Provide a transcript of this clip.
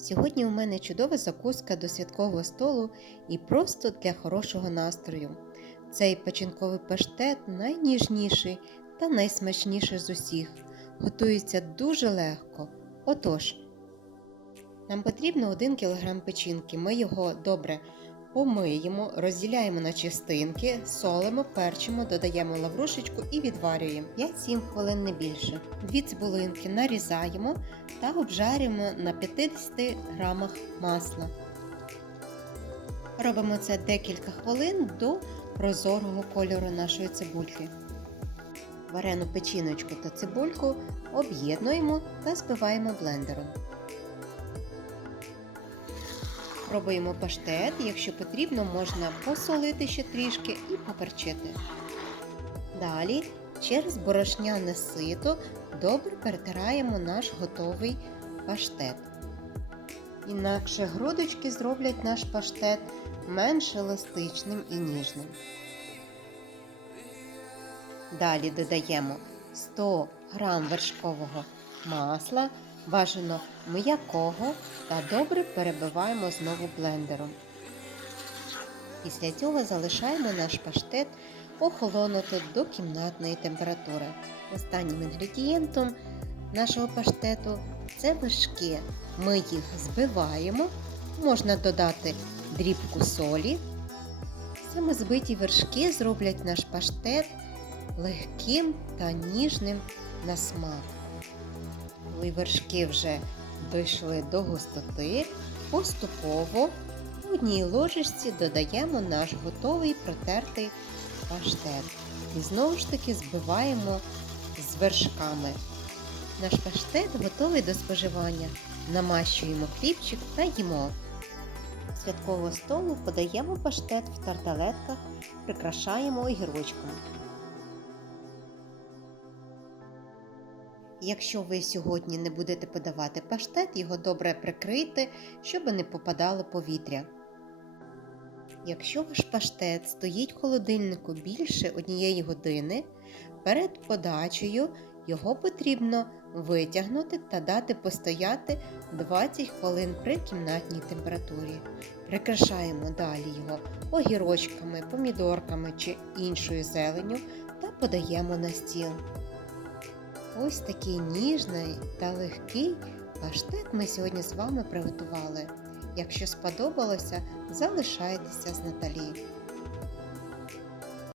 Сьогодні у мене чудова закуска до святкового столу і просто для хорошого настрою. Цей печінковий паштет найніжніший та найсмачніший з усіх. Готується дуже легко. Отож, нам потрібно 1 кг печінки. Ми його добре помиємо, розділяємо на частинки, солимо, перчимо, додаємо лаврушечку і відварюємо 5-7 хвилин не більше. Дві цибулинки нарізаємо та обжарюємо на 50 грамах масла. Робимо це декілька хвилин до прозорого кольору нашої цибульки. Варену печіночку та цибульку об'єднуємо та збиваємо блендером. Пробуємо паштет, якщо потрібно, можна посолити ще трішки і поперчити. Далі через борошняне сито добре перетираємо наш готовий паштет. Інакше грудочки зроблять наш паштет менш еластичним і ніжним. Далі додаємо 100 г вершкового масла, бажано м'якого та добре перебиваємо знову блендером. Після цього залишаємо наш паштет охолонути до кімнатної температури. Останнім інгредієнтом нашого паштету це вершки. Ми їх збиваємо, можна додати дрібку солі. Саме збиті вершки зроблять наш паштет легким та ніжним на смак. Коли вершки вже дійшли до густоти, поступово в одній ложечці додаємо наш готовий протертий паштет. І знову ж таки збиваємо з вершками. Наш паштет готовий до споживання. Намащуємо хлібчик та їмо. Святкового столу подаємо паштет в тарталетках, прикрашаємо огірочком. Якщо ви сьогодні не будете подавати паштет, його добре прикрийте, щоб не попадало повітря. Якщо ваш паштет стоїть в холодильнику більше однієї години, перед подачею його потрібно витягнути та дати постояти 20 хвилин при кімнатній температурі. Прикрашаємо далі його огірочками, помідорками чи іншою зеленню та подаємо на стіл. Ось такий ніжний та легкий паштет ми сьогодні з вами приготували. Якщо сподобалося, залишайтеся з Наталі.